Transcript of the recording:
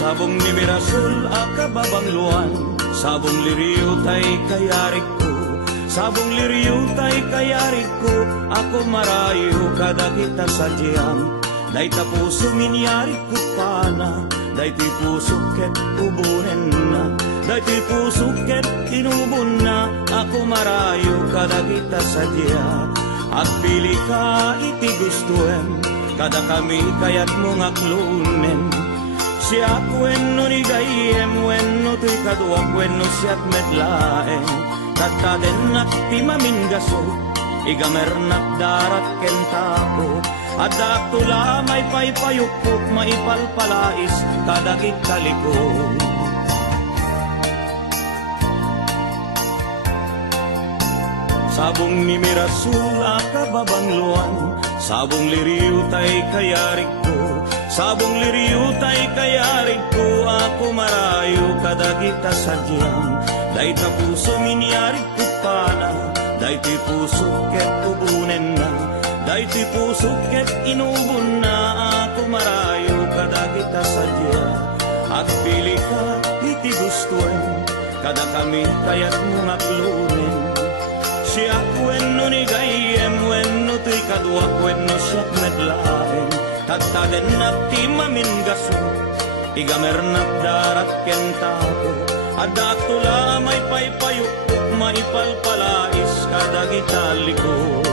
Sabong ni Mirasul akababangluan, sabong liriyo tay kayarik ko, sabong liriyo tay kayarik ko, ako marayo kada kita sadyang, day tapuso minyari ko pana, day ti puso ket ubunen na, day ti puso ket inubon na, ako marayo kada kita sadya, at pili ka iti gustuem, kada kami kayat mong aklunen. Siya wenno ni gayem, wenno tuy kaduak, wenno siyak metlaeng, tataden at timamingaso, igamer nak darat kentako, adak tula may paypayukpok, maipalpalais, kadagit kaliko. Sabong ni Mirasul akababangluan, sabong liriw tay kayarik ko, sabong liriw tay kayarik ko, ako marayo kadagita sadyang, day tapuso minyarik ko pana, day ti puso ket ubunen na, day ti puso ket inubon na, ako marayo kadagita sadya, at pili ka iti gustuen, kada kami kayat mong aklunen. Siya wenno ni gayem, wenno tuy kaduak, wenno siyak metlaeng, tataden na timamingaso, igamer na darat kentako, adak tula may paypayukpok, maipalpalais kadagita liko.